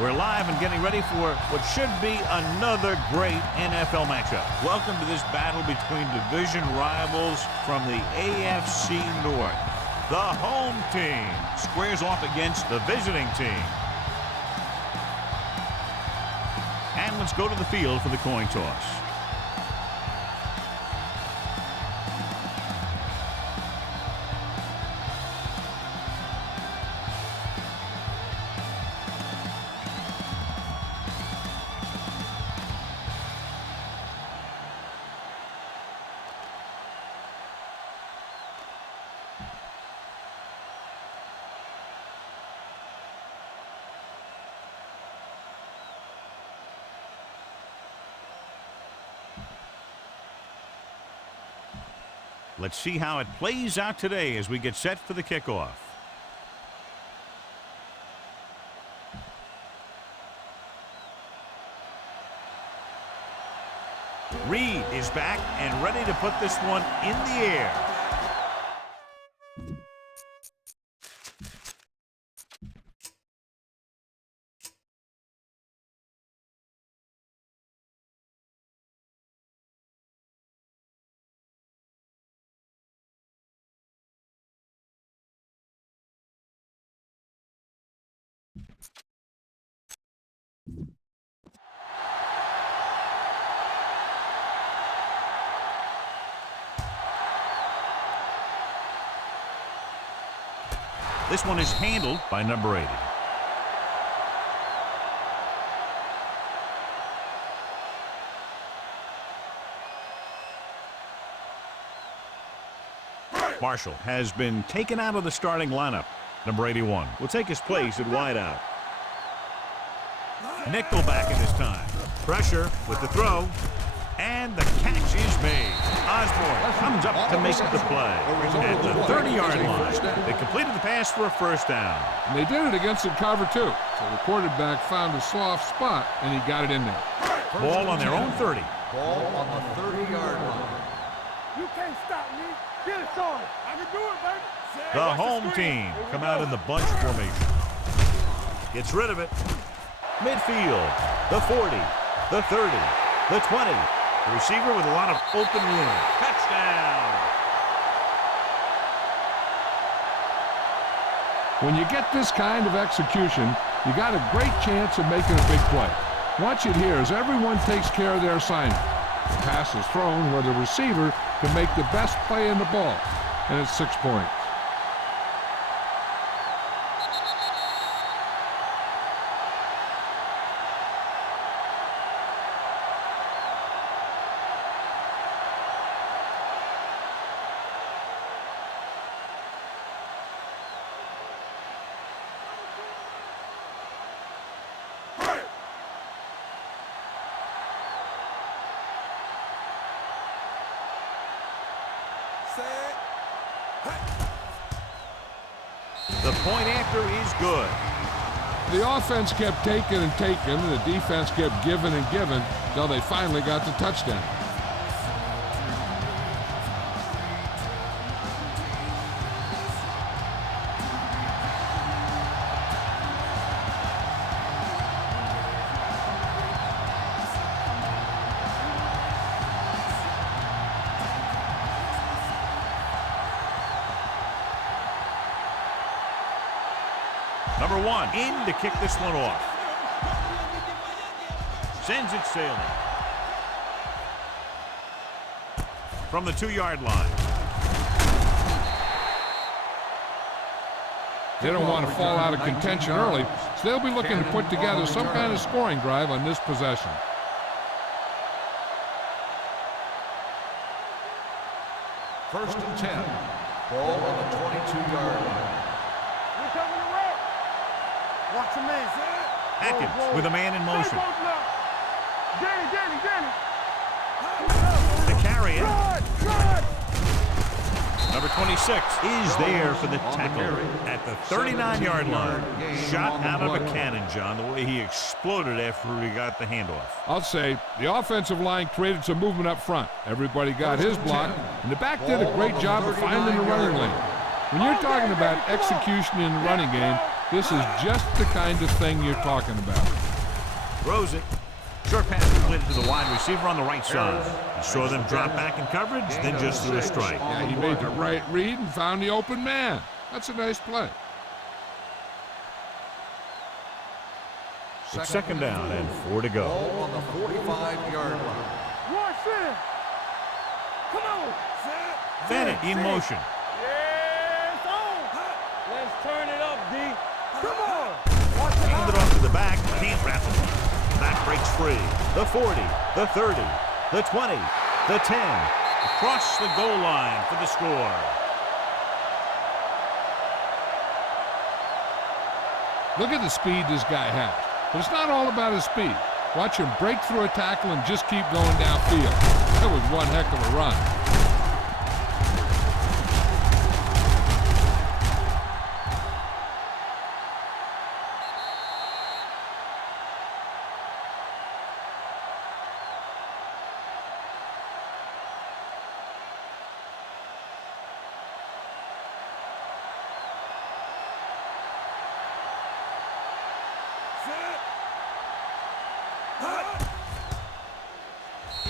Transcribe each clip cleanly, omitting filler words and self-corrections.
We're live and getting ready for what should be another great NFL matchup. Welcome to this battle between division rivals from the AFC North. The home team squares off against the visiting team. And let's go to the field for the coin toss. Let's see how it plays out today as we get set for the kickoff. Reed is back and ready to put this one in the air. This one is handled by number 80. Marshall has been taken out of the starting lineup. Number 81 will take his place at wideout. Nickelback at this time. Pressure with the throw. And the catch is made. Osborne comes up to make the play. At the 30-yard line, they completed the pass for a first down. And they did it against the cover, too. So the quarterback found a soft spot, and he got it in there. Ball on their own 30. Ball on the 30-yard line. You can't stop me. Get it started. I can do it, baby. The home team come out in the bunch formation. Gets rid of it. Midfield, the 40, the 30, the 20. The receiver with a lot of open room. Touchdown. When you get this kind of execution, you got a great chance of making a big play. Watch it here as everyone takes care of their assignment. The pass is thrown where the receiver can make the best play in the ball, and it's 6 points. The point after is good. The offense kept taking and taking, and the defense kept giving and giving until they finally got the touchdown. Number 1 in to kick this one off. Sends it sailing. From the 2-yard line. They don't want to fall out of contention early, so they'll be looking to put together some kind of scoring drive on this possession. First and 10. Ball on the 22-yard line. Watch a man. Atkins with a man in motion. Danny. To carry it. Run! Number 26 is there for the tackle at the 39-yard line. Shot out of a cannon, John, the way he exploded after he got the handoff. I'll say the offensive line created some movement up front. Everybody got his block, and the back did a great job of finding the running lane. When you're talking about execution in the running game, this is just the kind of thing you're talking about. Throws it. Short pass completed to the wide receiver on the right side. He saw them drop back in coverage, then just threw a strike. Yeah, he made the right read and found the open man. That's a nice play. It's second down and 4 to go. Ball on the 45-yard line. Watch it. Come on. Bennett in motion. Yes, on. Let's turn it up, D. Come on. Watch it. Handed off to the back. Can't wrap him. Back breaks free. The 40, the 30, the 20, the 10. Across the goal line for the score. Look at the speed this guy has. But it's not all about his speed. Watch him break through a tackle and just keep going downfield. That was one heck of a run.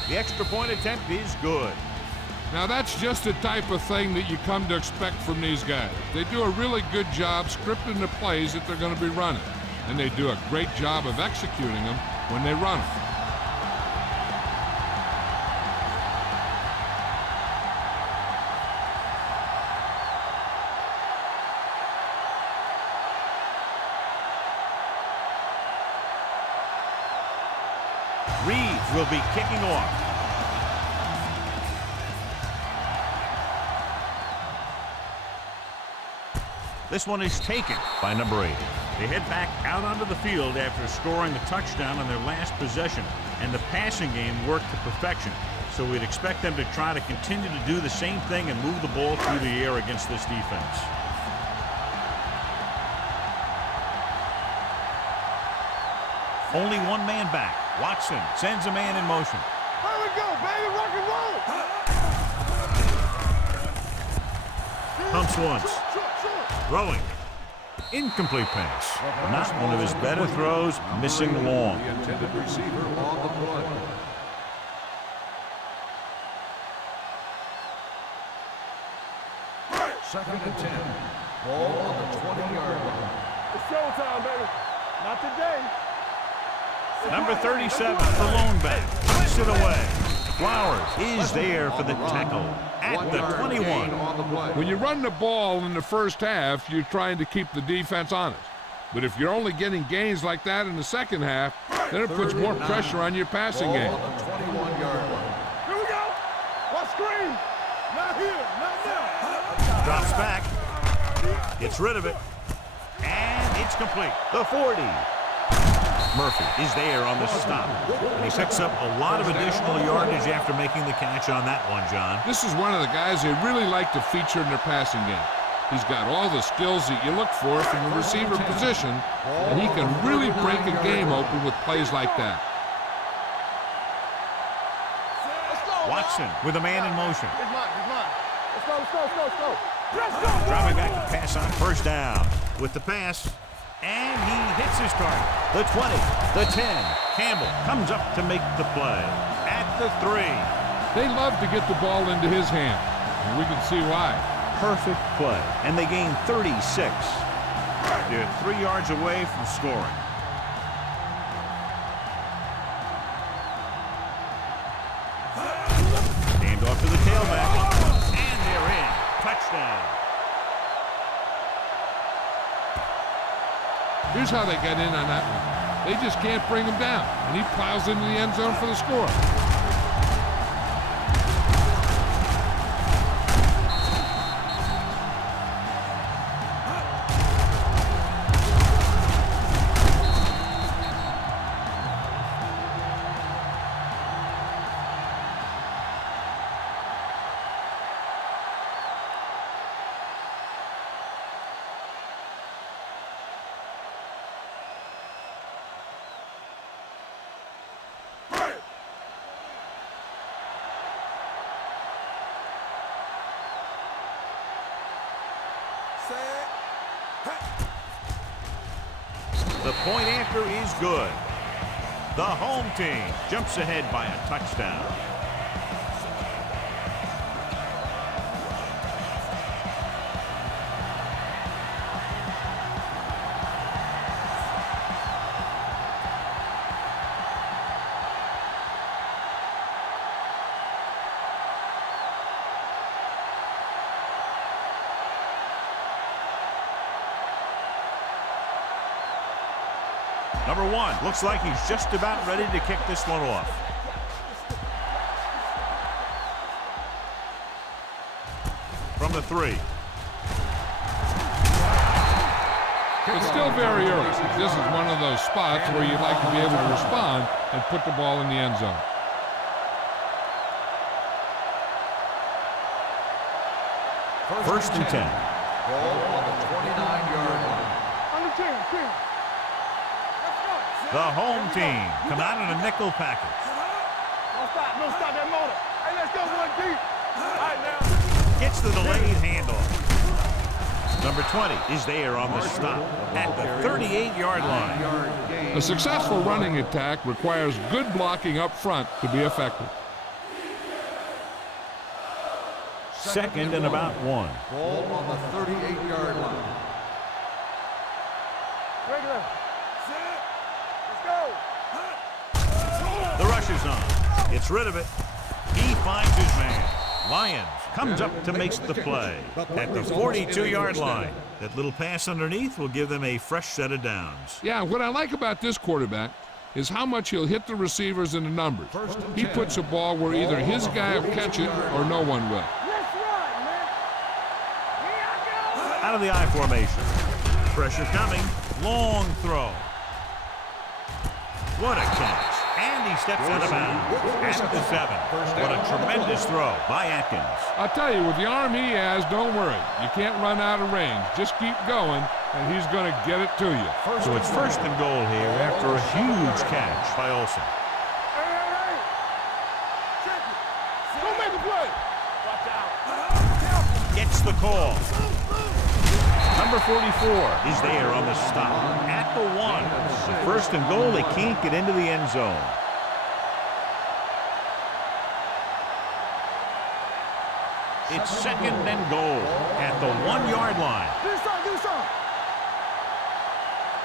The extra point attempt is good. Now that's just the type of thing that you come to expect from these guys. They do a really good job scripting the plays that they're going to be running. And they do a great job of executing them when they run them. Reeves will be kicking off. This one is taken by number 8. They head back out onto the field after scoring a touchdown on their last possession, and the passing game worked to perfection. So we'd expect them to try to continue to do the same thing and move the ball through the air against this defense. Only one man back. Watson sends a man in motion. Here we go, baby. Rock and roll. Pumps once. Throwing. Incomplete pass. Not one of his better throws. Missing long. The intended receiver on the play. Second and 10. Ball on the 20-yard line. It's showtime, baby. Not today. Number 37, the lone back, puts it away. Flowers is there for the tackle at the 21. When you run the ball in the first half, you're trying to keep the defense honest. But if you're only getting gains like that in the second half, then it puts more pressure on your passing game. Ball on the 21-yard line. Here we go. Watch screen. Not here. Not now. Drops back, gets rid of it, and it's complete. The 40. Murphy is there on the stop. And he picks up a lot of additional yardage after making the catch on that one, John. This is one of the guys they really like to feature in their passing game. He's got all the skills that you look for from the receiver position, and he can really break a game open with plays like that. Watson with a man in motion. It's mine. Let's go. Let's go. Dropping back to pass on first down with the pass. And he hits his target. The 20, the 10. Campbell comes up to make the play at the 3. They love to get the ball into his hand, and we can see why. Perfect play, and they gain 36. They're 3 yards away from scoring. Hand off to the tailback, and they're in. Touchdown. Here's how they got in on that one. They just can't bring him down, and he plows into the end zone for the score. The point after is good. The home team jumps ahead by a touchdown. Number 1 looks like he's just about ready to kick this one off. From the 3. It's still very early. This is one of those spots where you'd like to be able to respond and put the ball in the end zone. First and 10. Ball on the 29-yard line. On the 10. The home team come out in a nickel package. Don't stop that motor. Hey, let's go 1 deep. All right, now. Gets the delayed handoff. Number 20 is there on the stop at the 38-yard line. A successful running attack requires good blocking up front to be effective. Second and about 1. Ball on the 38-yard line. Regular. Let's go. The rush is on. Gets rid of it. He finds his man. Lyons comes up to make the play at the 42-yard line. That little pass underneath will give them a fresh set of downs. Yeah, what I like about this quarterback is how much he'll hit the receivers in the numbers. He puts a ball where either his guy will catch it or no one will. Let's run, man. Here I go. Out of the I formation. Pressure coming. Long throw. What a catch. And he steps out of bounds at the 7. What a tremendous throw by Atkins. I'll tell you, with the arm he has, don't worry. You can't run out of range. Just keep going, and he's going to get it to you. So it's first and goal here after a huge catch by Olsen. Hey. Check it. Don't make a play. Watch out. Gets the call. Number 44 is there on the stop at the 1. First and goal, they can't get into the end zone. It's second and goal at the 1-yard line. Give me some.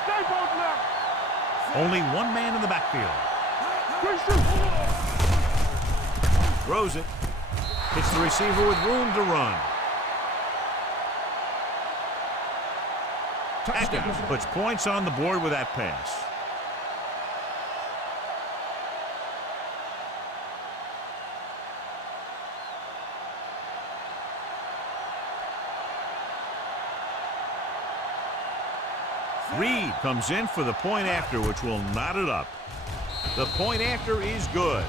Stay both left. Only one man in the backfield. Quick shoot. Throws it. Hits the receiver with room to run. Atkins puts points on the board with that pass. Reed comes in for the point after, which will knot it up. The point after is good.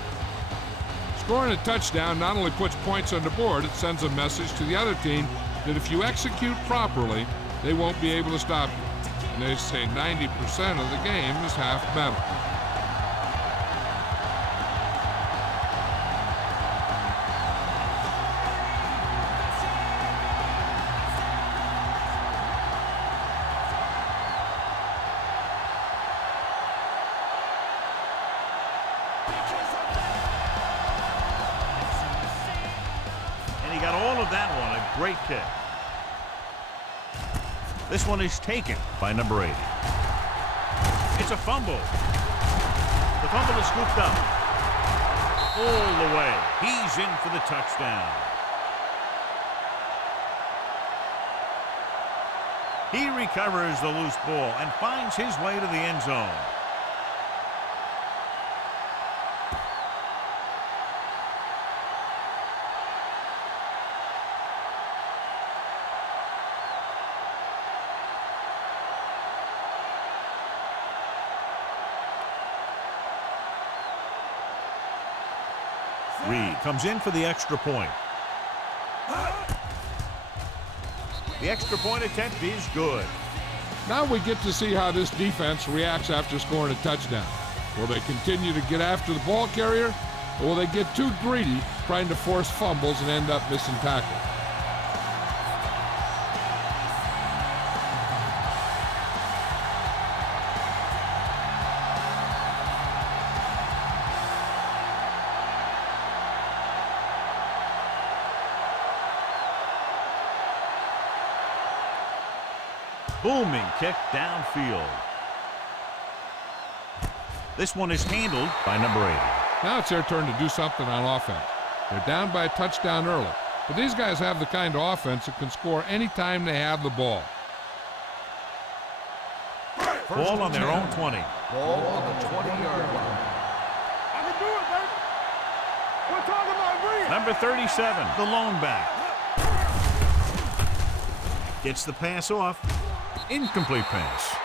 Scoring a touchdown not only puts points on the board, it sends a message to the other team that if you execute properly, they won't be able to stop you. And they say 90% of the game is half mental. And he got all of that one, a great kick. This one is taken by number 80. It's a fumble. The fumble is scooped up. All the way. He's in for the touchdown. He recovers the loose ball and finds his way to the end zone. Reed comes in for the extra point. The extra point attempt is good. Now we get to see how this defense reacts after scoring a touchdown. Will they continue to get after the ball carrier, or will they get too greedy trying to force fumbles and end up missing tackles? booming kick downfield. This one is handled by number 80. Now it's their turn to do something on offense. They're down by a touchdown early, but these guys have the kind of offense that can score anytime they have the ball. Ball on their own 20. Ball on the 20-yard line. I can do it, baby. We're talking about real. Number 37, the lone back. Gets the pass off. Incomplete pass.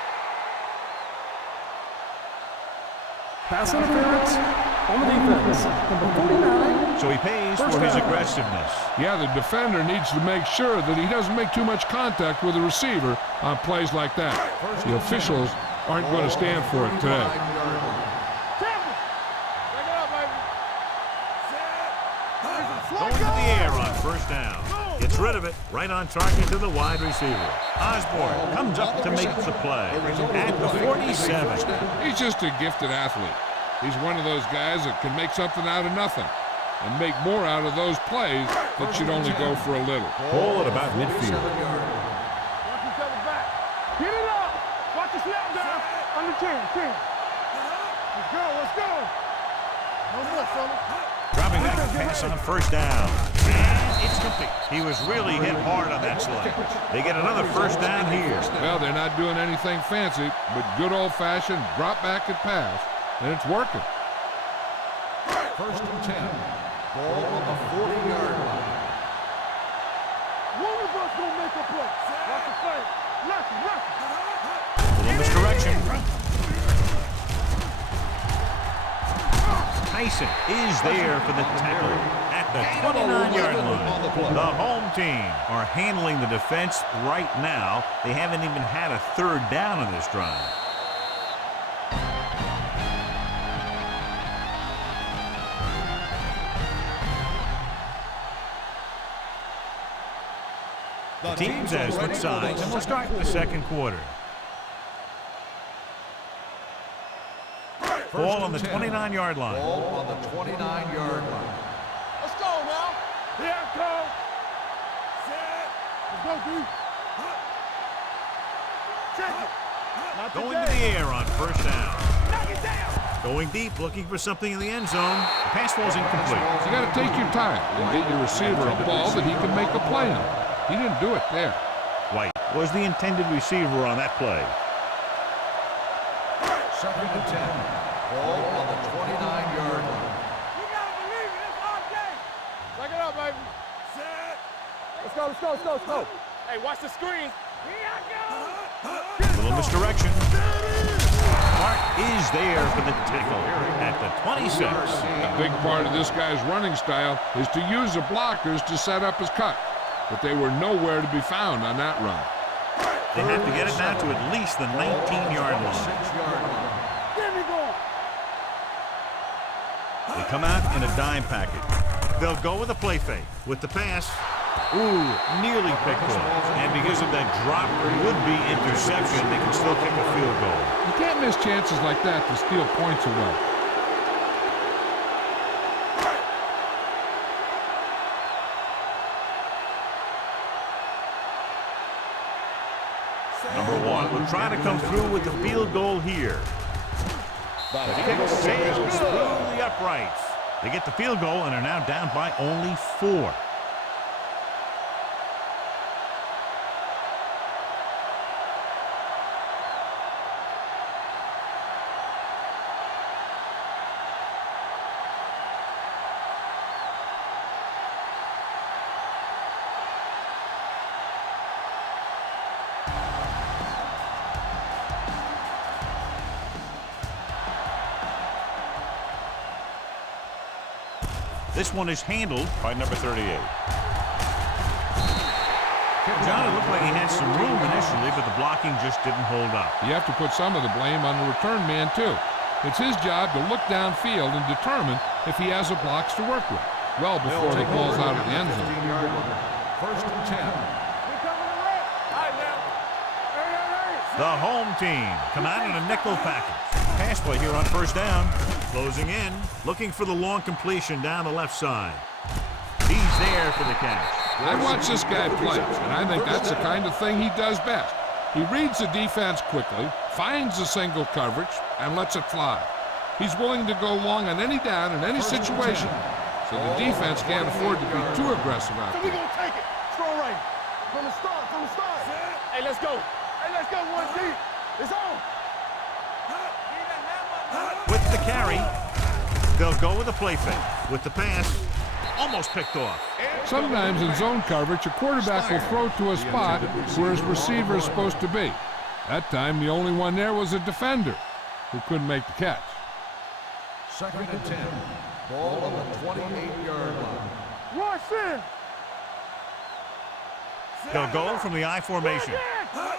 Pass interference on the defense. Number 49. So he pays for his aggressiveness. Yeah, the defender needs to make sure that he doesn't make too much contact with the receiver on plays like that. The officials aren't going to stand for it today. Going to the air on first down. Gets rid of it, right on target to the wide receiver. Osborne comes up to make the play at the 47. He's just a gifted athlete. He's one of those guys that can make something out of nothing and make more out of those plays that should only go for a little. Ball at about midfield. Watch each other back. Get it up. Watch the snap down. Under 10. Let's go. No more, fella. Dropping back to pass on first down. And it's complete. He was really hit hard on that slide. They get another first down here. Well, they're not doing anything fancy, but good old-fashioned drop back and pass, and it's working. First and 10. Ball on the 40-yard line. One of us gonna make a play. Watch the play. Left. Little misdirection. Tyson is there for the tackle at the 29-yard line. The home team are handling the defense right now. They haven't even had a third down in this drive. The teams have switched sides, and we'll start the second quarter. Ball on the 29-yard line. Ball on the 29-yard line. Let's go now. Here it comes. Let's go, dude. Check it. Not Going to the air on first down. Knock it down. Going deep, looking for something in the end zone. The pass ball is incomplete. You got to take your time and get your receiver a ball that he can make a play on. He didn't do it there. White was the intended receiver on that play. Second and 10. Ball on the 29-yard line. You gotta believe it. It's our game. Check it out, baby. Set. Let's go. Hey, watch the screen. Here I go. Little misdirection. Hart is there for the tackle at the 26. A big part of this guy's running style is to use the blockers to set up his cut, but they were nowhere to be found on that run. They have to get it down to at least the 19-yard line. Get me going. They come out in a dime package. They'll go with a play fake. With the pass, nearly picked off. And because of that drop would-be interception, they can still kick a field goal. You can't miss chances like that to steal points away. Number 1 will try to come through with the field goal here. The kick sails through the uprights. They get the field goal and are now down by only 4. This one is handled by number 38. John, it looked like he had some room initially, but the blocking just didn't hold up. You have to put some of the blame on the return man, too. It's his job to look downfield and determine if he has the blocks to work with, well before the ball's out of the end zone. First and 10. The home team come out in a nickel package. Pass play here on first down. Closing in, looking for the long completion down the left side. He's there for the catch. I watch this guy play, and I think that's the kind of thing he does best. He reads the defense quickly, finds the single coverage, and lets it fly. He's willing to go long on any down in any situation, so the defense can't afford to be too aggressive out So we there. gonna take it. Strong right. From the start, from the start. Hey, let's go. Hey, let's go, 1D. It's on. With the carry, they'll go with a play fake. With the pass, almost picked off. Sometimes in zone coverage, a quarterback will throw to a spot where his receiver is supposed to be. That time, the only one there was a defender who couldn't make the catch. 2nd and 10. Ball on the 28-yard line. Rush in. They'll go from the I formation. Oh,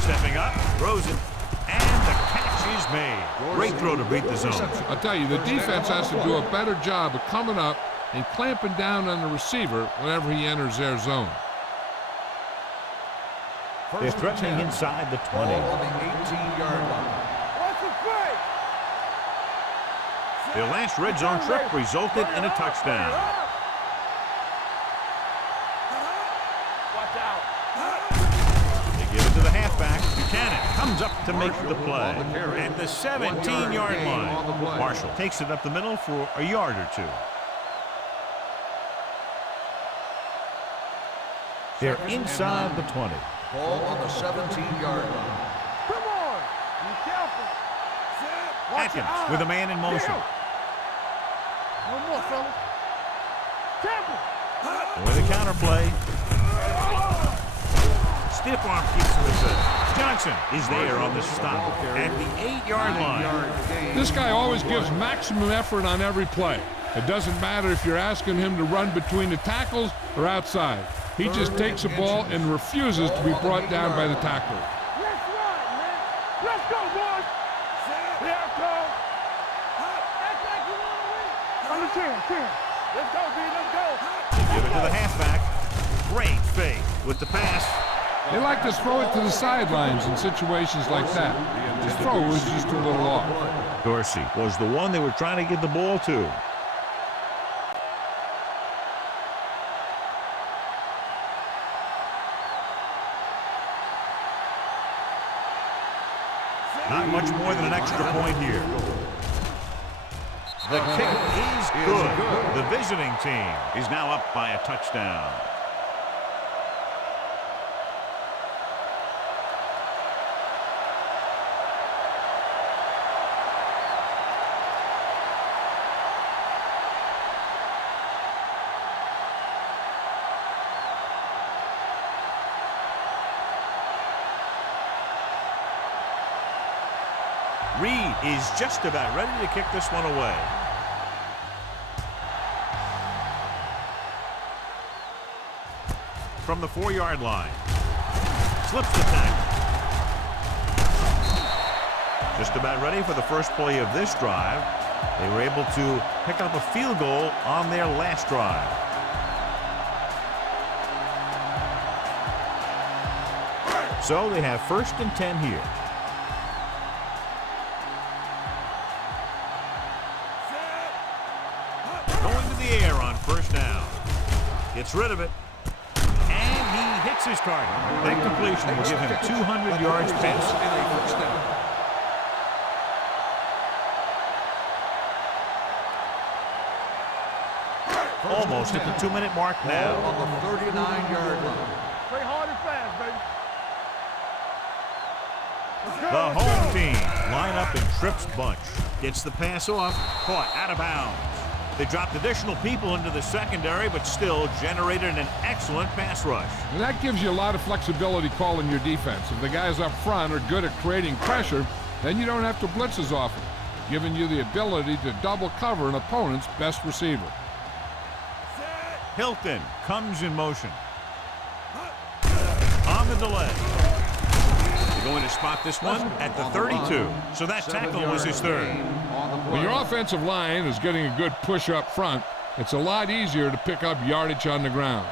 Stepping up, throws it, and the catch is made. Great throw to beat the zone. I'll tell you, the defense has to do a better job of coming up and clamping down on the receiver whenever he enters their zone. They're threatening inside the 20. Ball on the 18-yard line. What's the play? Their last red zone trip resulted in a touchdown. Watch out. They give it to the halfback. Buchanan comes up to make the play. At the 17-yard line, Marshall takes it up the middle for a yard or two. They're inside the 20. Ball on the 17-yard line. Come on. Be careful. Watch your Atkins eyes. with a man in motion. No more, fellas. Careful. With a counterplay. Stiff arm keeps him at bay. Johnson is there on the stop at the 8-yard line. This guy always gives maximum effort on every play. It doesn't matter if you're asking him to run between the tackles or outside. He just takes the ball and refuses to be brought down by the tackler. Let's ride, man. Let's go, boys. Here I come. Act like you want to win. Under 10. Let's go, B. Let's go. They give it to the halfback. Great fake with the pass. They like to throw it to the sidelines in situations like that. His throw was just a little off. Dorsey was the one they were trying to get the ball to. Not much more than an extra point here. The kick is good. The visiting team is now up by a touchdown. Reed is just about ready to kick this one away. From the 4-yard line. Slips the tackle. Just about ready for the first play of this drive. They were able to pick up a field goal on their last drive. So they have 1st and 10 here. Going to the air on 1st down. Gets rid of it. And he hits his target. That completion will give him 200 yards passing. Almost at the 2-minute mark now. Ball on the 39-yard line. Play hard and fast, baby. The home team line up in Tripp's bunch. Gets the pass off, caught out of bounds. They dropped additional people into the secondary, but still generated an excellent pass rush. And that gives you a lot of flexibility calling your defense. If the guys up front are good at creating pressure, then you don't have to blitz as often, giving you the ability to double cover an opponent's best receiver. Hilton comes in motion. On the delay. They're going to spot this one at the 32. So that tackle was his 3rd. When your offensive line is getting a good push up front, it's a lot easier to pick up yardage on the ground.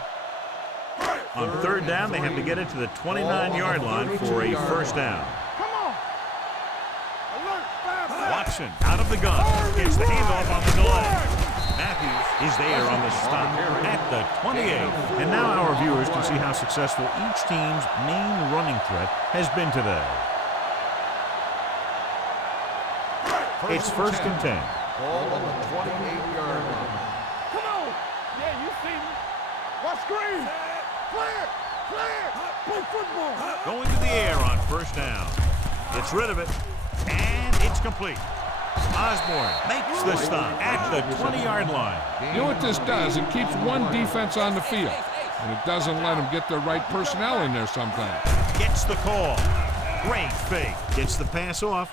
On 3rd down, they have to get it to the 29-yard line for a 1st down. Come on. Alert. Fast. Watson out of the gun. Gets the handoff on the delay. Matthews is there on the stop at the 28. And now our viewers can see how successful each team's main running threat has been today. It's first and 10. Ball on the 28-yard line. Come on. Yeah, you see me. What screen? Clear. Clear. Play football. Going to the air on first down. Gets rid of it. And it's complete. Osborne makes the stop at the 20-yard line. You know what this does? It keeps one defense on the field, and it doesn't let them get the right personnel in there sometimes. Gets the call. Great fake. Gets the pass off.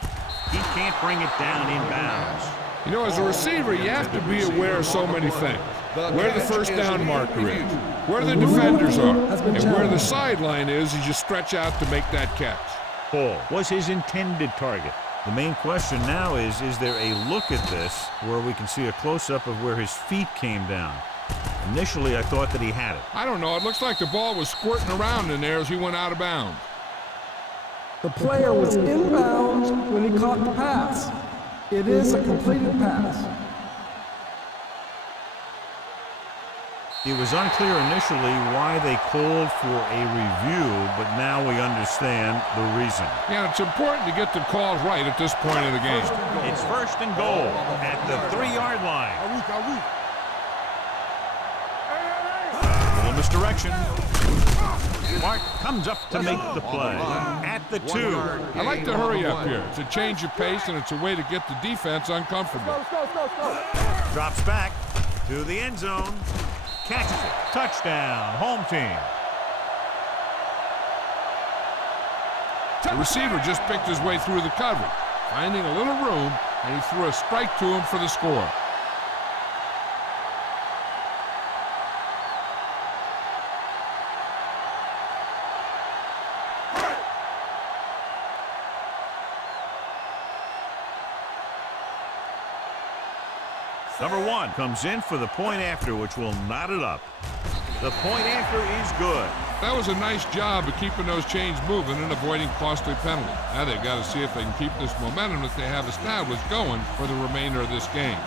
He can't bring it down inbounds. You know, as a receiver, you have to be aware of so many things. Where the first down marker is, where the defenders are, and where the sideline is as you stretch out to make that catch. Paul was his intended target. The main question now is there a look at this where we can see a close-up of where his feet came down? Initially, I thought that he had it. I don't know. It looks like the ball was squirting around in there as he went out of bounds. The player was inbounds when he caught the pass. It is a completed pass. It was unclear initially why they called for a review, but now we understand the reason. Yeah, it's important to get the calls right at this point of the game. It's first and goal at the 3-yard line. Little misdirection. Mark comes up to make the play at the 2. I like to hurry up here. It's a change of pace, and it's a way to get the defense uncomfortable. Drops back to the end zone. Catches it. Touchdown. Home team. The receiver just picked his way through the coverage, finding a little room, and he threw a strike to him for the score. Number 1 comes in for the point after, which will knot it up. The point after is good. That was a nice job of keeping those chains moving and avoiding costly penalties. Now they've got to see if they can keep this momentum that they have established going for the remainder of this game.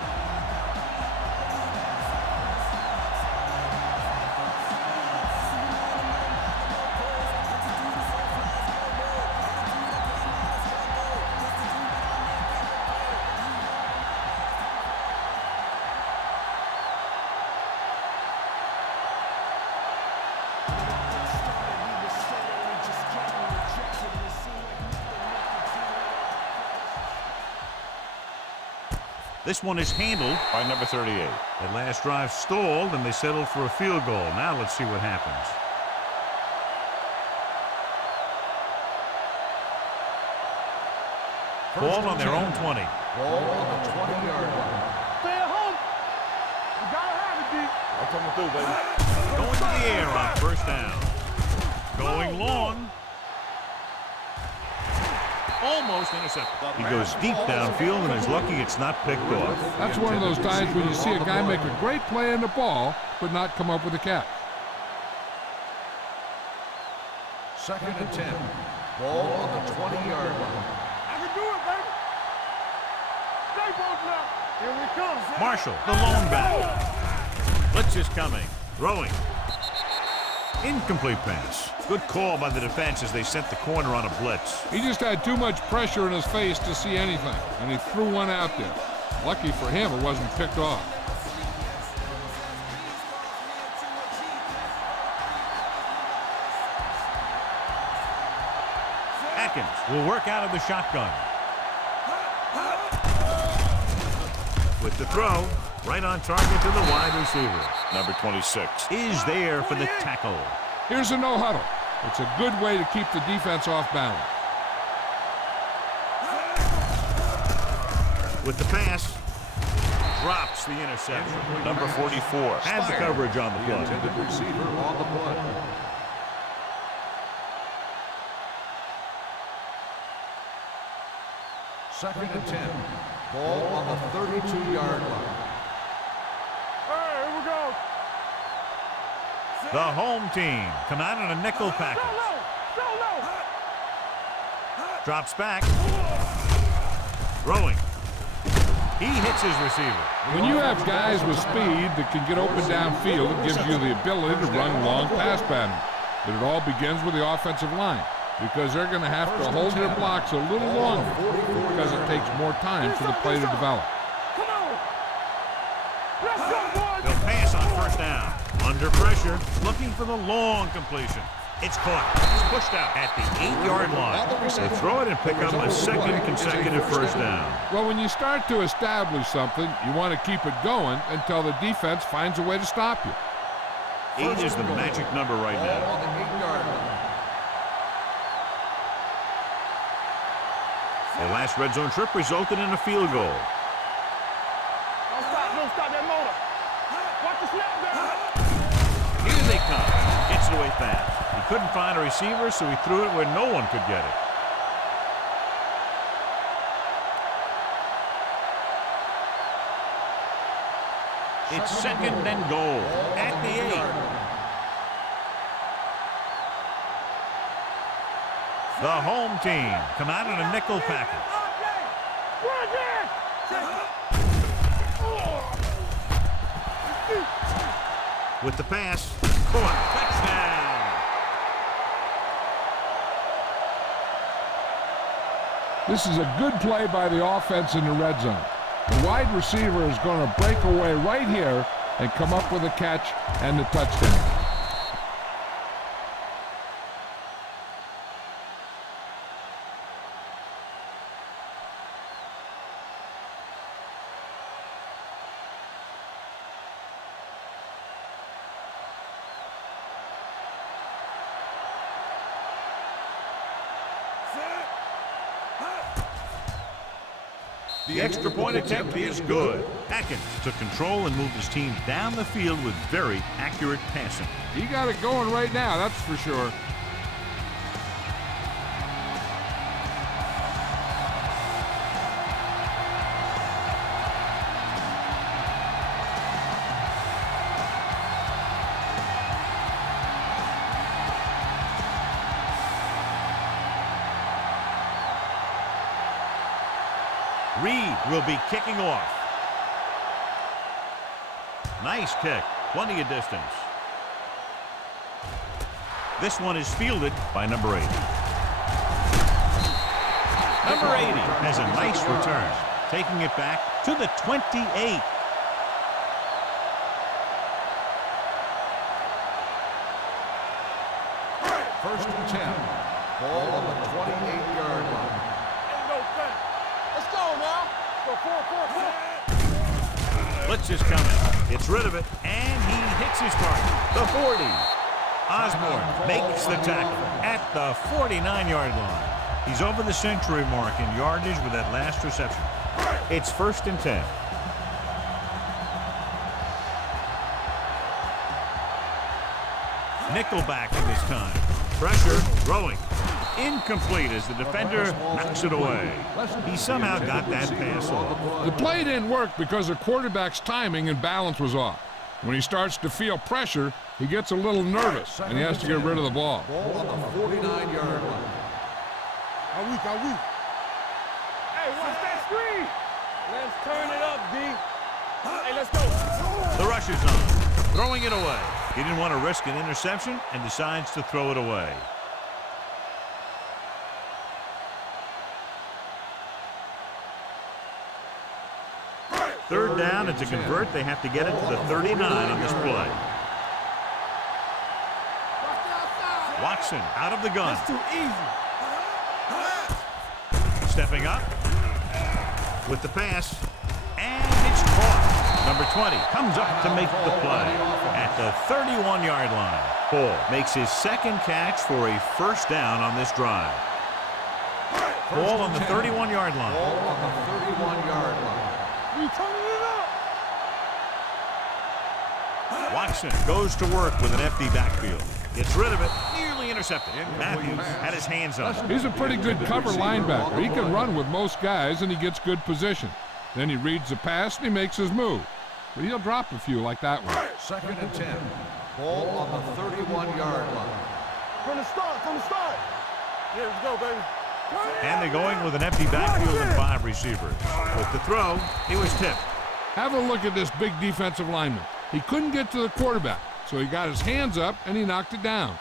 This one is handled by number 38. That last drive stalled, and they settled for a field goal. Now let's see what happens. Ball on their own 20. Ball on the 20-yard line. Stay at home. You gotta have it, D. I'm coming through, baby. Going to the air on first down. Going long. Almost intercepted. He goes deep downfield and is lucky it's not picked off. That's one of those times when you see a guy make a great play on the ball, but not come up with a catch. Second and 10. Ball on the 20-yard line. I can do it, baby. Stay both now. Here we come. Marshall, the lone back. Blitz is coming. Throwing. Incomplete pass. Good call by the defense as they sent the corner on a blitz. He just had too much pressure in his face to see anything, and he threw one out there. Lucky for him, it wasn't picked off. Atkins will work out of the shotgun. With the throw, right on target to the wide receiver. Number 26 is there for the tackle. Here's a no-huddle. It's a good way to keep the defense off balance. With the pass, drops the interception. Number 44 has the coverage on the play. Intended receiver on the play. Second and 10. Ball on the 32-yard line. Hey, here we go. The home team come out in a nickel package. Drops back. Throwing. He hits his receiver. When you have guys with speed that can get open downfield, it gives you the ability to run long pass patterns. But it all begins with the offensive line, because they're going to have to hold their blocks a little longer because it takes more time for the play to develop. Come on. Let's go, boys. They'll pass on first down. Under pressure, looking for the long completion. It's caught. It's pushed out at the 8-yard line. They throw it and pick up a second consecutive first down. Well, when you start to establish something, you want to keep it going until the defense finds a way to stop you. 8 is the magic number right now. On the 8-yard line. Their last red zone trip resulted in a field goal. Don't stop that motor. Watch the snap down. Here they come. Gets it away fast. He couldn't find a receiver, so he threw it where no one could get it. It's second and goal at the 8. The home team come out in a nickel package. With the pass, caught. Touchdown. This is a good play by the offense in the red zone. The wide receiver is going to break away right here and come up with a catch and the touchdown. The extra point attempt is good. Atkins took control and moved his team down the field with very accurate passing. He got it going right now, that's for sure. Reed will be kicking off. Nice kick, plenty of distance. This one is fielded by number 80. Number 80 has a nice return, taking it back to the 28. First and 10. Ball on the 28-yard line. Ain't no thing. Let's go now. Go, four. Blitz is coming. Gets rid of it, and he hits his target. The 40. Osborne makes the tackle at the 49-yard line. He's over the century mark in yardage with that last reception. It's first and 10. Nickelback in this time. Pressure, throwing. Incomplete as the defender knocks it away. He somehow got that pass off. The play didn't work because the quarterback's timing and balance was off. When he starts to feel pressure, he gets a little nervous, and he has to get rid of the ball. Ball on the 49-yard line. How weak. Hey, watch that screen. Let's turn it up, D. Hey, let's go. The rush is on. Throwing it away. He didn't want to risk an interception and decides to throw it away. Third down, and to convert, they have to get it to the 39 on this play. Watson out of the gun. That's too easy. Stepping up with the pass, and it's caught. Number 20 comes up to make the play at the 31-yard line. Paul makes his second catch for a first down on this drive. Ball on the 31-yard line. Ball on the 31-yard line. We turning it up. Watson goes to work with an empty backfield. Gets rid of it, nearly intercepted. Matthews had his hands on it. He's a pretty good cover linebacker. He can run with most guys, and he gets good position. Then he reads the pass, and he makes his move. But he'll drop a few like that one. Second and 10. Ball on the 31-yard line. From the start. Yeah, let's go, baby. And they're going with an empty backfield and 5 receivers. With the throw, he was tipped. Have a look at this big defensive lineman. He couldn't get to the quarterback, so he got his hands up and he knocked it down.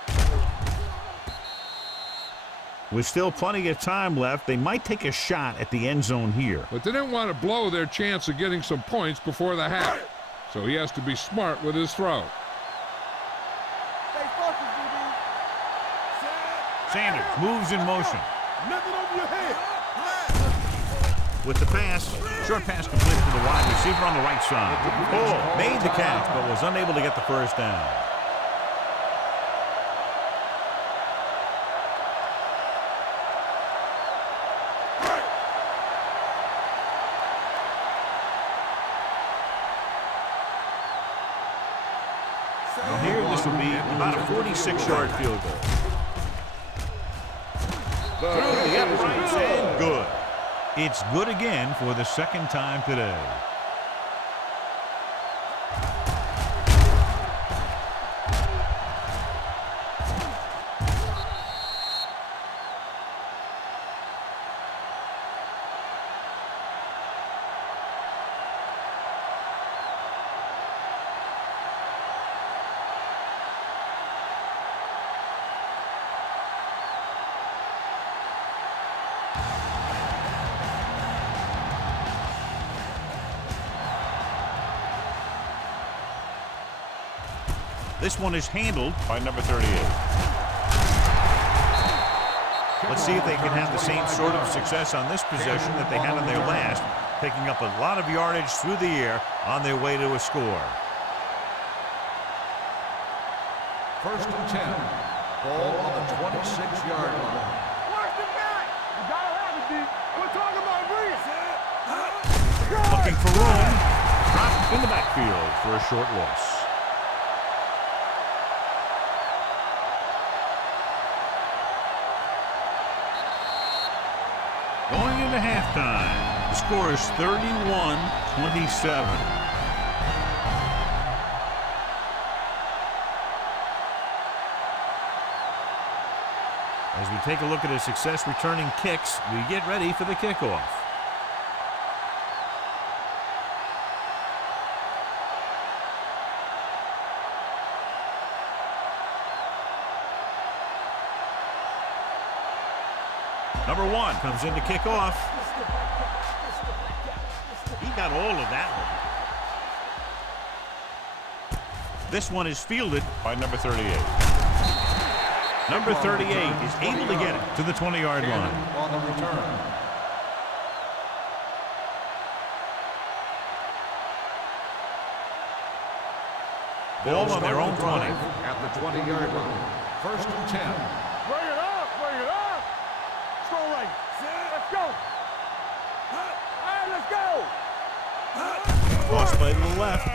With still plenty of time left, they might take a shot at the end zone here. But they didn't want to blow their chance of getting some points before the half, so he has to be smart with his throw. Stay focused, DB. Sanders moves in motion. Nothing over your head. With the pass, short pass complete to the wide receiver on the right side. Oh, made the catch, but was unable to get the first down. Well, here this will be about a 46-yard field goal. Through the uprights and good. It's good again for the second time today. This one is handled by number 38. Let's see if they can have the same sort of success on this possession that they had on their last, picking up a lot of yardage through the air on their way to a score. 1st and 10. Ball on the 26-yard line. Watch the back. You gotta have it, D. We're talking about Breeze. Looking for room. Dropped in the backfield for a short loss. Going into halftime, the score is 31-27. As we take a look at his success returning kicks, we get ready for the kickoff. Number 1 comes in to kick off. He got all of that one. This one is fielded by number 38. Number 38 is able to get it to the 20-yard line. On the return. Ball on their own 20. At the 20-yard line. 1st and 10. Bring it up, bring it up. Let's go right. Let's go. All right, let's go. Cross play to the left.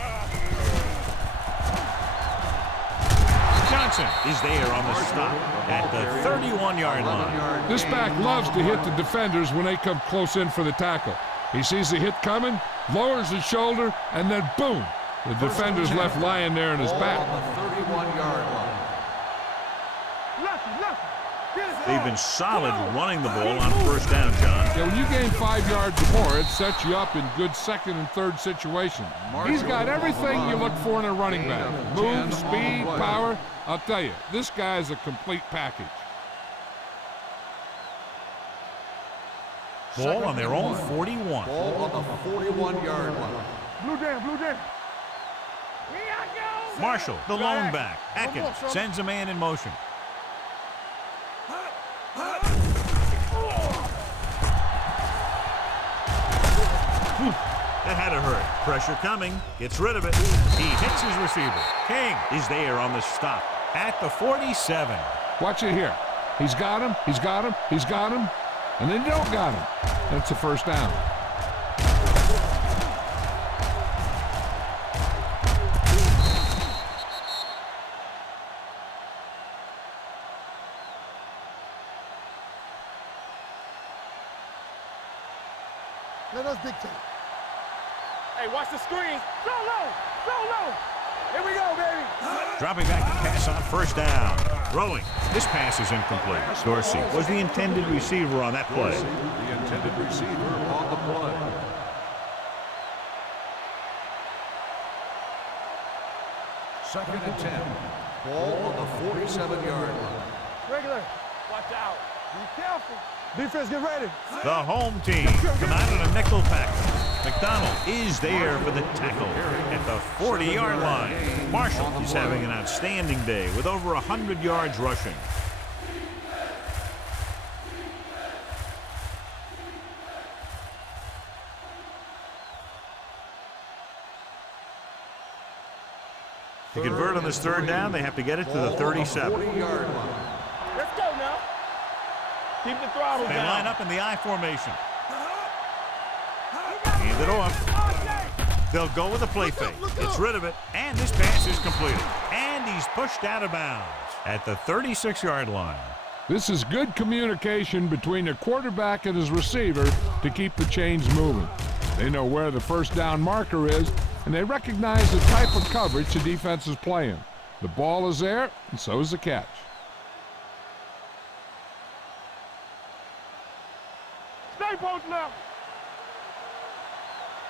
Johnson is there on the stop at the 31-yard line. This back loves to hit the defenders when they come close in for the tackle. He sees the hit coming, lowers his shoulder, and then boom, the defender's left lying there in his back. On the 31-yard line. Lefty, lefty. Get it. They've been solid running the ball on first down, John. Yeah, when you gain 5 yards or more, it sets you up in good second and third situations. He's got everything you look for in a running back. Move, speed, power. I'll tell you, this guy is a complete package. Ball on their own 41. Ball on the 41-yard line. Blue down, blue down. Here I go. Marshall, the lone back. Atkins sends a man in motion. That had to hurt. Pressure coming. Gets rid of it. He hits his receiver. King is there on the stop at the 47. Watch it here. He's got him, he's got him, he's got him, and then you don't got him. That's a first down. Let us dictate. Hey, watch the screen. Go low, go low. Here we go, baby. Dropping back to pass on first down. Throwing. This pass is incomplete. Dorsey was the intended receiver on that play. The intended receiver on the play. Second and 10. Ball on the 47-yard line. Regular. Watch out. Be careful. Defense, get ready. The home team come out in a nickel tackle. McDonald is there for the tackle at the 40-yard line. Marshall is having an outstanding day with over 100 yards rushing. To convert on this third down, they have to get it to the 37. 40-yard line. Let's go now. Keep the throttle They down. line up in the I formation. Hand it off. They'll go with a play fake. Gets rid of it, and this pass is completed. And he's pushed out of bounds at the 36-yard line. This is good communication between the quarterback and his receiver to keep the chains moving. They know where the first down marker is, and they recognize the type of coverage the defense is playing. The ball is there, and so is the catch. Stay both now.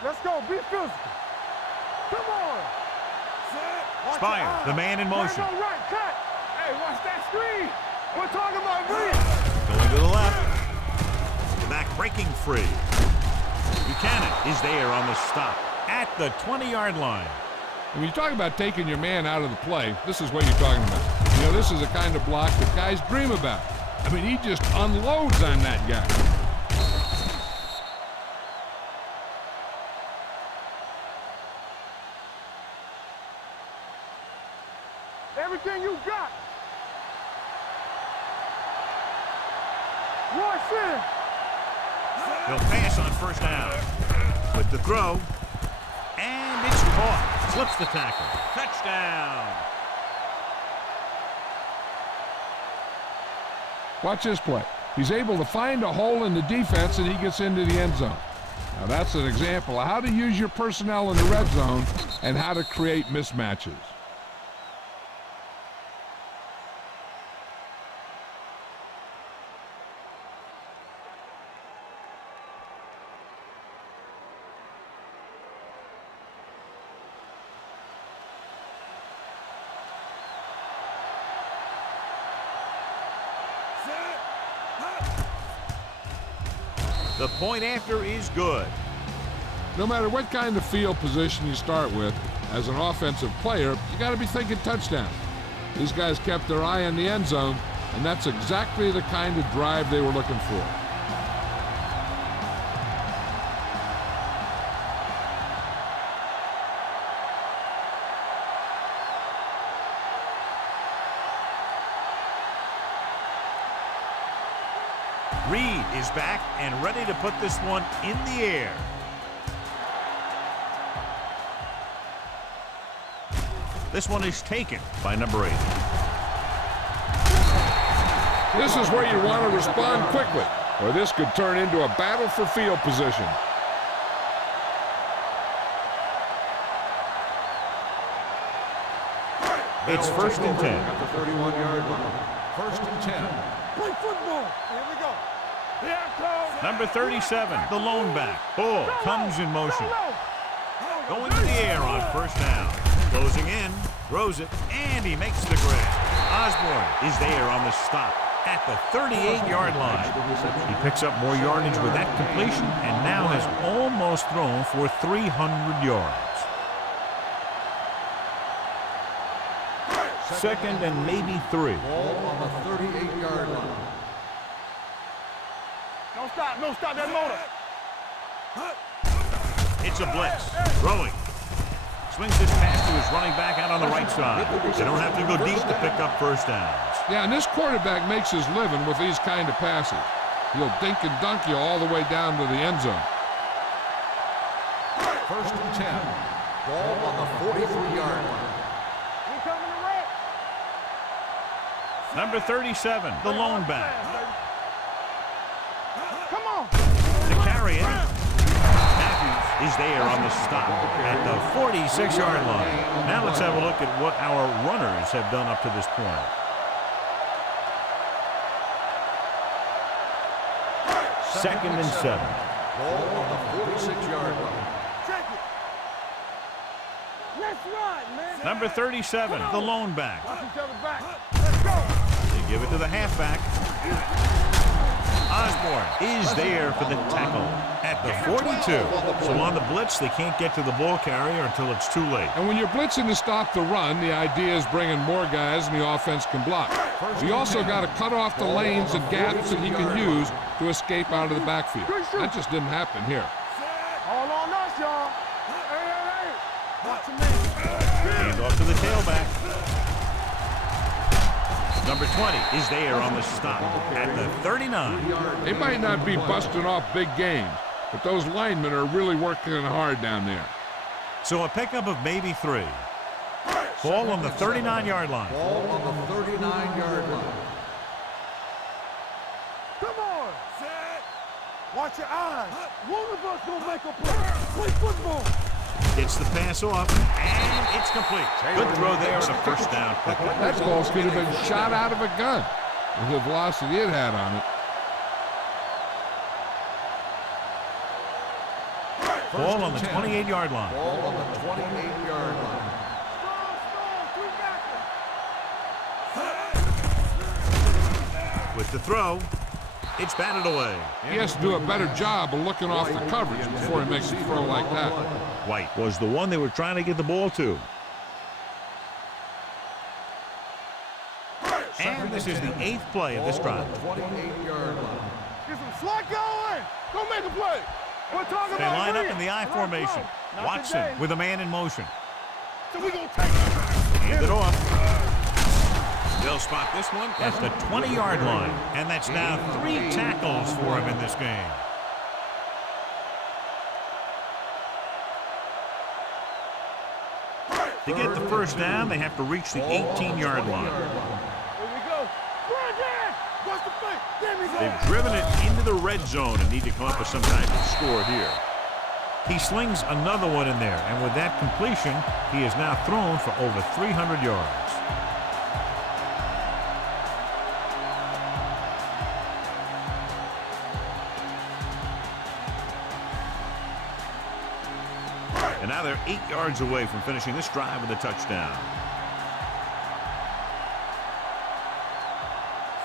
Let's go. Be physical. Come on. Watch Spire, your eyes. the man in motion. Man, go right. Cut. Hey, watch that screen. We're talking about me. Going to the left. The back breaking free. Buchanan is there on the stop at the 20-yard line. When you talk about taking your man out of the play, this is what you're talking about. You know, this is the kind of block that guys dream about. I mean, he just unloads on that guy. Everything you got. Roy Sin. They'll pass on first down. With the throw. And it's caught. Slips the tackle. Touchdown. Watch this play. He's able to find a hole in the defense and he gets into the end zone. Now that's an example of how to use your personnel in the red zone and how to create mismatches. The point after is good. No matter what kind of field position you start with, as an offensive player, you got to be thinking touchdown. These guys kept their eye on the end zone, and that's exactly the kind of drive they were looking for. Reed is back and ready to put this one in the air. This one is taken by number 8. This is where you want to respond quickly, or this could turn into a battle for field position. It's first and 10. At the 31-yard line. First and 10. Play football. Here we go. Here it comes. Number 37, the lone back. Bull comes in motion. Going to the air on first down. Closing in, throws it, and he makes the grab. Osborne is there on the stop at the 38-yard line. He picks up more yardage with that completion and now has almost thrown for 300 yards. Second and maybe 3. Ball on the 38-yard line. Don't stop that motor. It's a blitz. Throwing. Swings this pass to his running back out on the right side. They don't have to go deep to pick up first downs. Yeah, and this quarterback makes his living with these kind of passes. He'll dink and dunk you all the way down to the end zone. First and 10. Ball on the 43-yard line. We coming to wreck. Number 37, the lone back. Come on. To carry it. Matthews is there on the stop at the 46-yard line. Now let's have a look at what our runners have done up to this point. 2nd and 7. Ball on the 46-yard line. Check it. Let's run, man. Number 37, the lone back. Watch each other back. Let's go. They give it to the halfback. Osborne is there for the tackle at the 42. So on the blitz, they can't get to the ball carrier until it's too late. And when you're blitzing to stop the run, the idea is bringing more guys and the offense can block. You also got to cut off the lanes and gaps that he can use to escape out of the backfield. That just didn't happen here. All on us, y'all. Hey. Watch him, man. Hand off to the tailback. Number 20 is there on the stop at the 39. They might not be busting off big games, but those linemen are really working hard down there. So a pickup of maybe 3. Ball on the 39-yard line. Ball on the 39-yard line. Come on. Watch your eyes. One of us gonna make a play. Play football. Gets the pass off, and it's complete. Good throw there and a first down. That ball could have been shot out of a gun with the velocity it had on it. Ball on the 28-yard line. Ball on the 28-yard line. With the throw, it's batted away. He has to do a better job of looking off the coverage before he makes a throw like that. White was the one they were trying to get the ball to. And this is the 8th play of this drive. 28-yard line. Get some slot going. Go make a play. We're talking They about line up real. in the I Not formation. close. Not Watson today. with a man in motion. So we gonna take it. Hand it off. They'll spot this one at the 20-yard line. And that's now 3 tackles for him in this game. To get the first down, they have to reach the 18-yard line. Here we go. Brandon! What's the fake? There we go. They've driven it into the red zone and need to come up with some type of score here. He slings another one in there, and with that completion, he has now thrown for over 300 yards. And now they're 8 yards away from finishing this drive with a touchdown.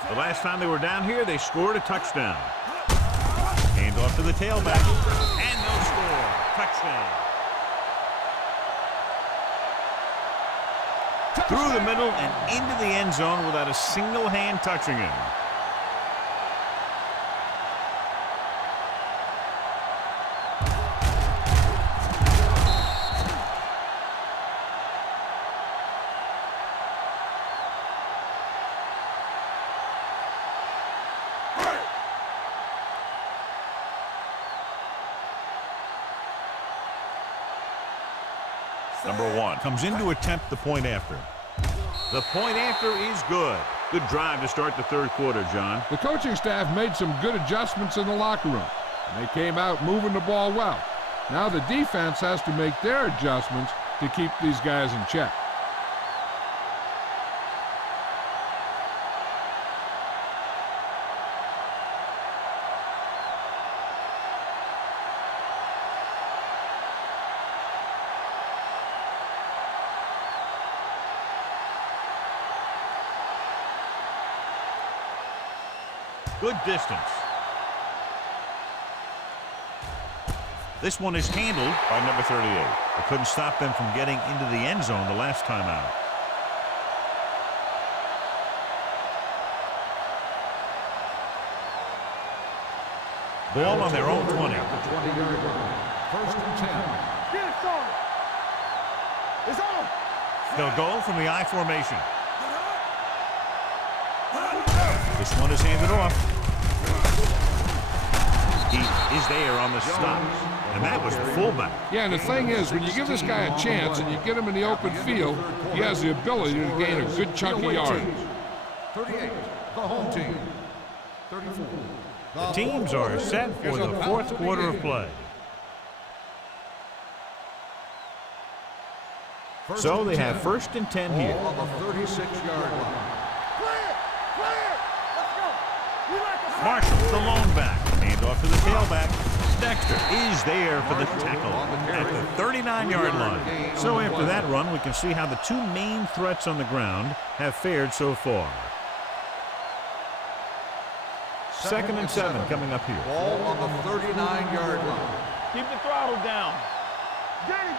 The last time they were down here, they scored a touchdown. Hand off to the tailback, and they'll score. Touchdown. Through the middle and into the end zone without a single hand touching him. Number 1 comes in to attempt the point after. The point after is good. Good drive to start the third quarter, John. The coaching staff made some good adjustments in the locker room, and they came out moving the ball well. Now the defense has to make their adjustments to keep these guys in check. Good distance. This one is handled by number 38. They couldn't stop them from getting into the end zone the last time out. Ball on their own 20. At the 20-yard line. First and 10. Get it started. It's on. They'll go from the I formation. This one is handed off. He is there on the stop. And that was the fullback. Yeah, and the thing is, when you give this guy a chance and you get him in the open field, he has the ability to gain a good chunk of yardage. 38, the home team. 34. The teams are set for the fourth quarter of play. So they have first and 10 here. Ball on the 36-yard line. Clear. Let's go. We like a Marshall, the lone back. Hand Hands off to the tailback. Dexter is there for the tackle at the 39-yard line. So after that run, we can see how the two main threats on the ground have fared so far. 2nd and 7 coming up here. Ball on the 39-yard line. Keep the throttle down. Danny.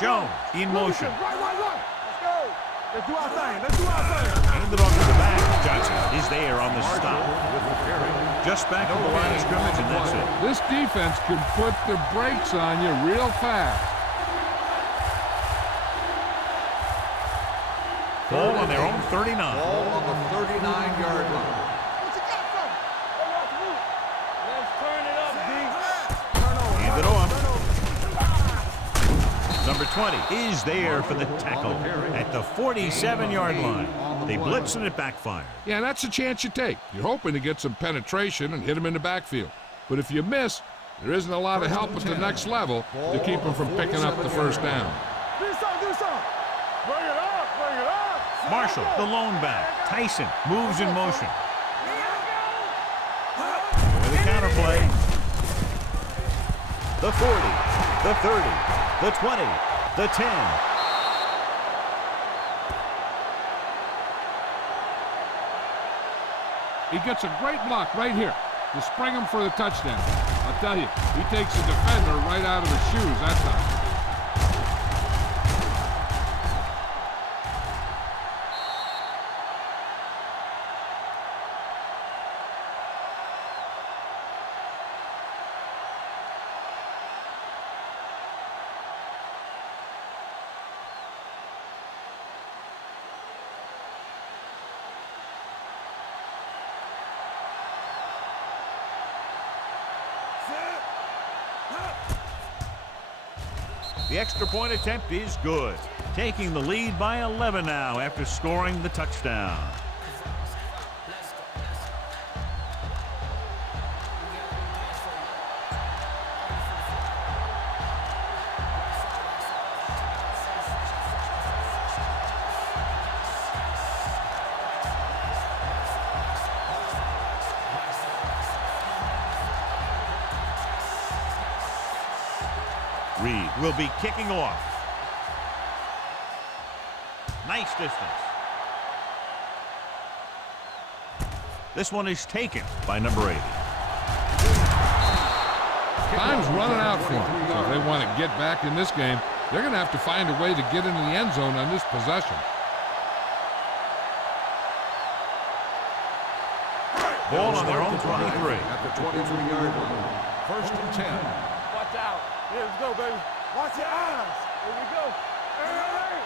Jones in motion. Right. Let's go. Let's do our thing. Hand it off to the back. Johnson is there on the stop. Just back to the line of scrimmage, and that's it. This defense can put the brakes on you real fast. Ball on their own 39. Ball on the 39-yard line. Let's turn it up, D. Hand it off. Number 20 is there for the tackle at the 47-yard line. They blitz and it backfired. Yeah, that's a chance you take. You're hoping to get some penetration and hit him in the backfield. But if you miss, there isn't a lot of help at the next level to keep him from picking up the first down. Do something. Bring it up. Marshall, the lone back. Tyson moves in motion. With a counterplay. The 40, the 30, the 20, the 10. He gets a great block right here to spring him for the touchdown. I'll tell you, he takes the defender right out of his shoes that time. The extra point attempt is good. Taking the lead by 11 now after scoring the touchdown. Reed will be kicking off. Nice distance. This one is taken by number 80. Time's running out for them. So if they want to get back in this game, they're going to have to find a way to get into the end zone on this possession. Ball on their own 23. At the 23-yard line. 1st and 10. Watch out. Here we go, baby. Watch your eyes. Here we go. Hey.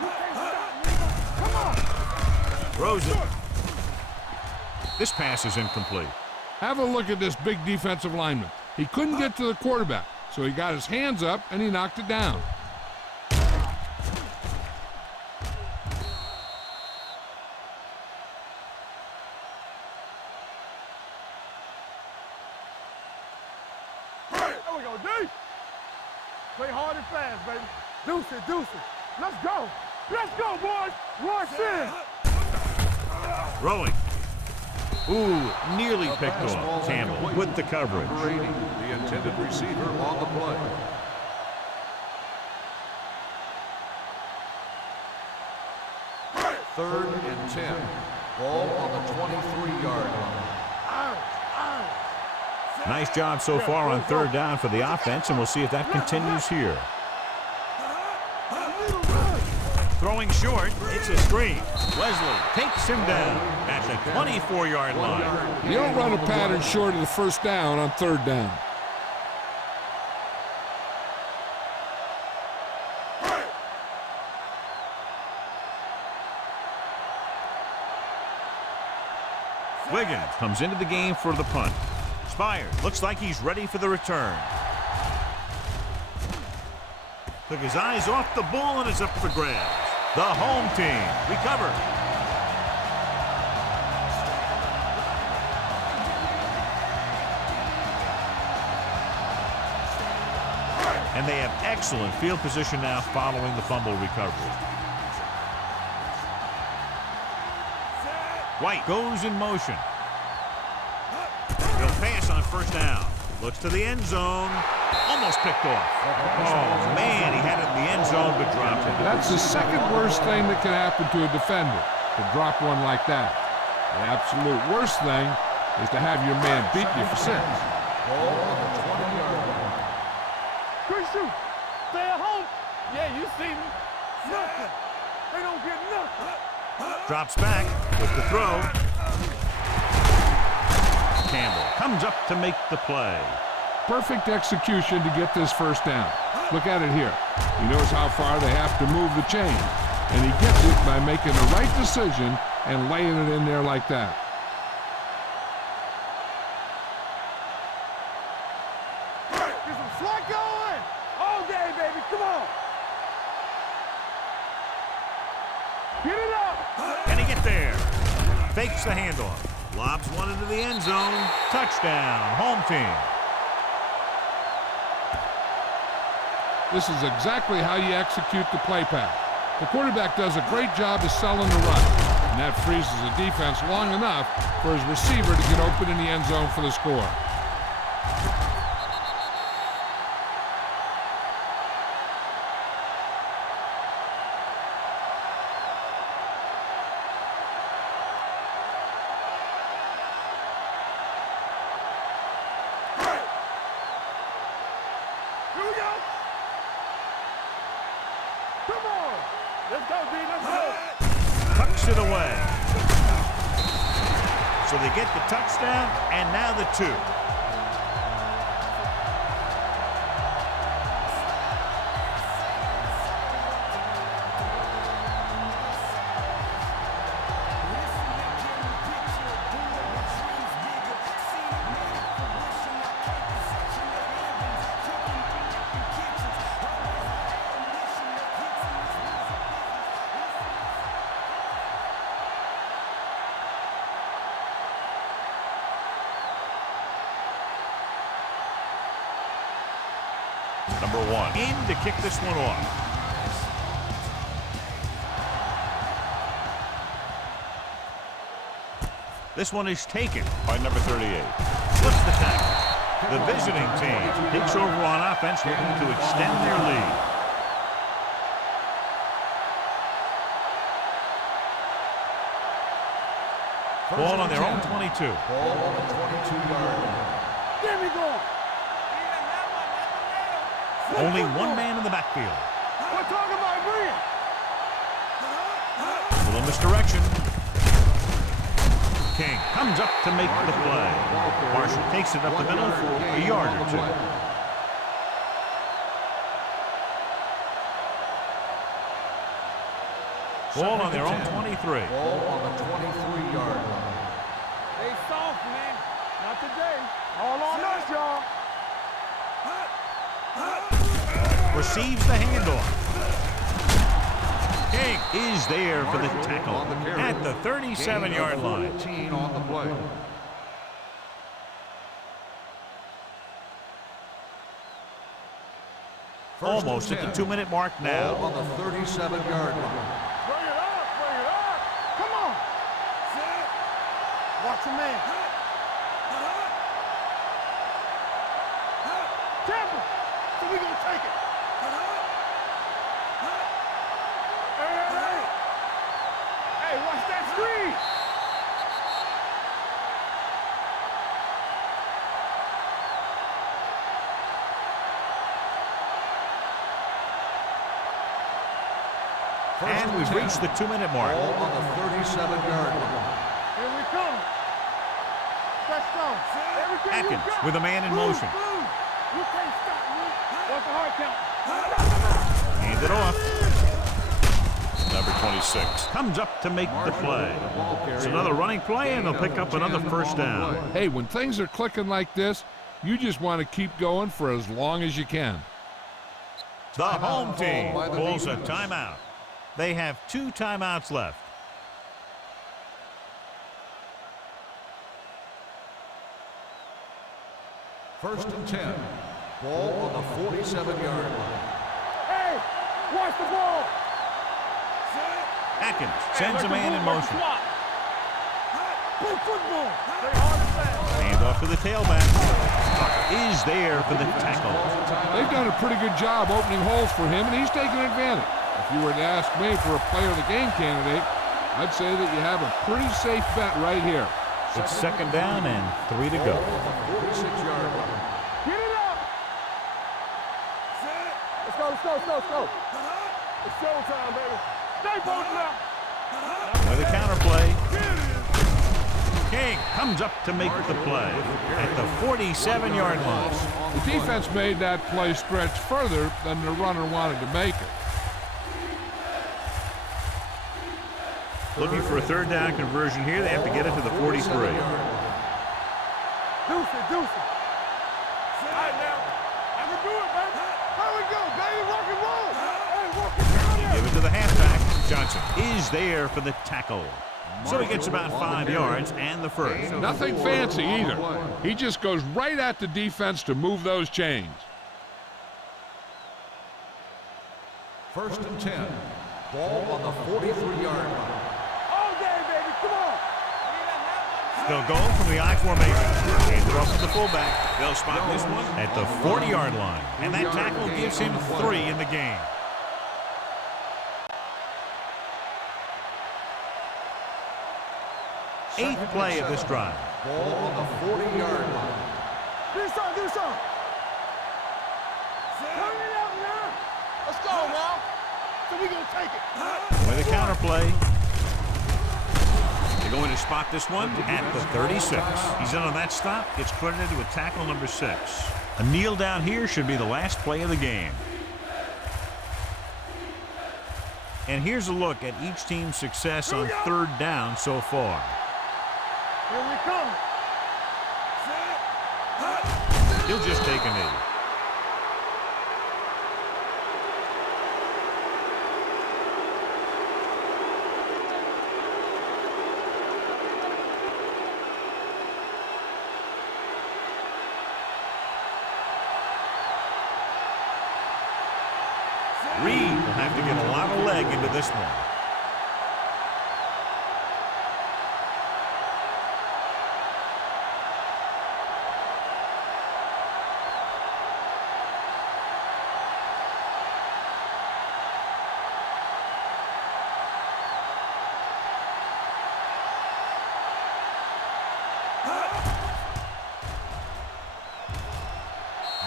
You can't stop me. Come on. Rosen. This pass is incomplete. Have a look at this big defensive lineman. He couldn't get to the quarterback, so he got his hands up and he knocked it down. There we go, D. Play hard and fast, baby. Deuce it. Let's go, boys. Rush in. Rolling. Ooh, nearly picked off. Campbell with the coverage. Number 80, the intended receiver on the play. Third and 10. Ball on the 23-yard line. Nice job so far on third down for the offense, and we'll see if that continues here. Throwing short, it's a screen. Wesley takes him down at the 24-yard line. You don't run a pattern short of the first down on third down. Wiggins comes into the game for the punt. Spires looks like he's ready for the return. Took his eyes off the ball and it's up for grabs. The home team recovered. And they have excellent field position now following the fumble recovery. White goes in motion. He'll pass on first down. Looks to the end zone. Almost picked off. Oh, man, he had it in the end zone but dropped it. That's the second worst thing that can happen to a defender, to drop one like that. The absolute worst thing is to have your man beat you for 6. Ball on the 20-yard line. Good shoot. Stay at home. Yeah, you see me. Nothing. They don't get nothing. Drops back with the throw. Campbell comes up to make the play. Perfect execution to get this first down. Look at it here. He knows how far they have to move the chain, and he gets it by making the right decision and laying it in there like that. Get some slack going. All day, baby. Come on. Get it up. Can he get there? Fakes the handoff. Lobs one into the end zone. Touchdown, home team. This is exactly how you execute the play pass. The quarterback does a great job of selling the run, and that freezes the defense long enough for his receiver to get open in the end zone for the score. Here we go. Come on. Let's go, D. Let's go. Tucks it away. So they get the touchdown, and now the 2. Number 1 in to kick this one off. This one is taken by number 38. Flips the tackle. The visiting team takes over on offense, looking to extend their lead. Ball on their own 22. Ball on the 22-yard line. There we go. Only one man in the backfield. We're talking about brilliant. A little misdirection. King comes up to make the play. Marshall takes it up the middle for a yard or 2. Ball on their own 23. Ball on the 23-yard line. They soft, man. Not today. All on us, y'all. Receives the handoff. King is there for the tackle at the 37-yard line. 14 on the play. Almost at the 2-minute mark now. Ball on the 37-yard line. Bring it up. Bring it up. Come on. Watch the man. Temple. So we gonna take it. Hey, watch that screen. And we've reached the 2-minute mark. Ball on the 37-yard line. Here we come. Touchdown. Everything you Atkins got. with a man in motion. Move. You can't stop me. What's the hard count? Hand it off. Number 26 comes up to make the play. It's another running play, and they'll pick up another first down. Hey, when things are clicking like this, you just want to keep going for as long as you can. The home team pulls a timeout. They have 2 timeouts left. First and 10. Ball on the 47-yard line. Hey, watch the ball. Atkins sends a man in motion. Play football. Play hard and fast. Hand Off to the tailback. Is there for the tackle. They've done a pretty good job opening holes for him, and he's taking advantage. If you were to ask me for a player of the game candidate, I'd say that you have a pretty safe bet right here. It's second down and 3 to go. 46-yard line. Get it up. Let's go, let's go, let's go, let's go. It's showtime, baby. Stay posted up. With a counter play. King comes up to make the play at the 47-yard line. The defense made that play stretch further than the runner wanted to make it. Looking for a third down conversion here. They have to get it to the 43. Deuce it, deuce it. All right, now. I can do it, baby. There we go, baby. Rock and roll. Hey, walk it down there. Give it to the halfback. Johnson is there for the tackle. So he gets about 5 yards and the first. Nothing fancy either. He just goes right at the defense to move those chains. First and 10. Ball on the 43-yard line. All day, baby. Come on. They'll go from the I formation. Hand it off to the fullback. They'll spot this one at the 40-yard line. And that tackle gives him 3 in the game. Eighth play of this drive. Ball on the 40-yard line. Do something, do something. Turn it up now. Let's go now. So we gonna take it. With a counter play. They're going to spot this one at the 36. He's in on that stop. Gets credited with tackle number 6. A kneel down here should be the last play of the game. And here's a look at each team's success on third down so far. Here we come. He'll just take a knee. Reed will have to get a lot of leg into this one.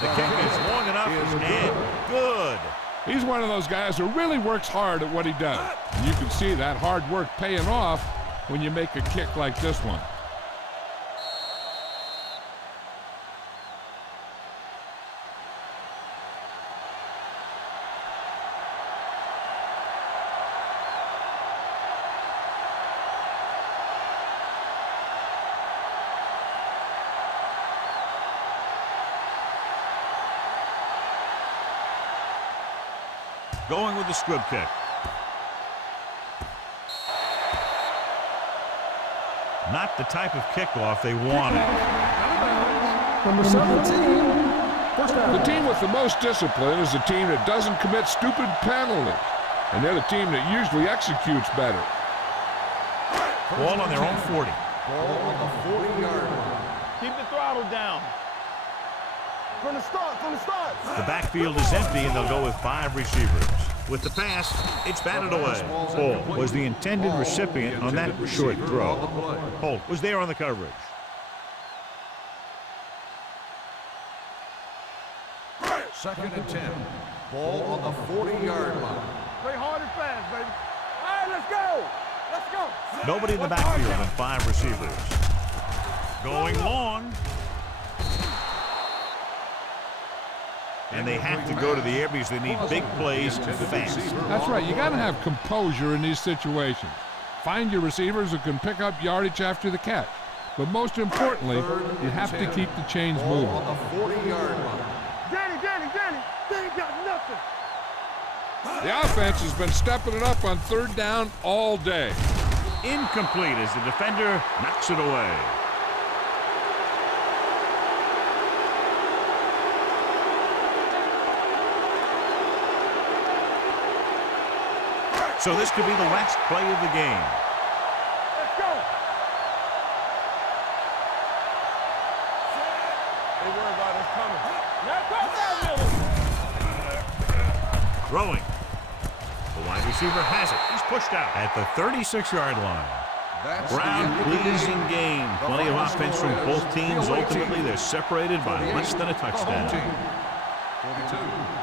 The kick is long enough and good. He's one of those guys who really works hard at what he does. And you can see that hard work paying off when you make a kick like this one. Going with the scrub kick. Not the type of kickoff they wanted. Number 17. First down. The team with the most discipline is the team that doesn't commit stupid penalties. And they're the team that usually executes better. Ball on their own 40. Ball on the 40-yard line. Keep the throttle down. From the start, from the start. The backfield is empty, and they'll go with 5 receivers. With the pass, it's batted away. Ball was the intended recipient on that short throw. Holt was there on the coverage. Second and 10. Ball on the 40-yard line. Play hard and fast, baby. All right, let's go. Let's go. Nobody in the backfield and 5 receivers. Going long. And they have to go to the air because they need big plays fast. That's right. You got to have composure in these situations. Find your receivers who can pick up yardage after the catch. But most importantly, you have to keep the chains moving. Ball on the 40-yard line. Danny, they ain't got nothing. The offense has been stepping it up on third down all day. Incomplete as the defender knocks it away. So this could be the last play of the game. Let's go. Throwing. The wide receiver has it. He's pushed out at the 36-yard line. That's Crowd pleasing game. Plenty of offense from both teams. The away Ultimately, team. they're separated by less than a touchdown. 42.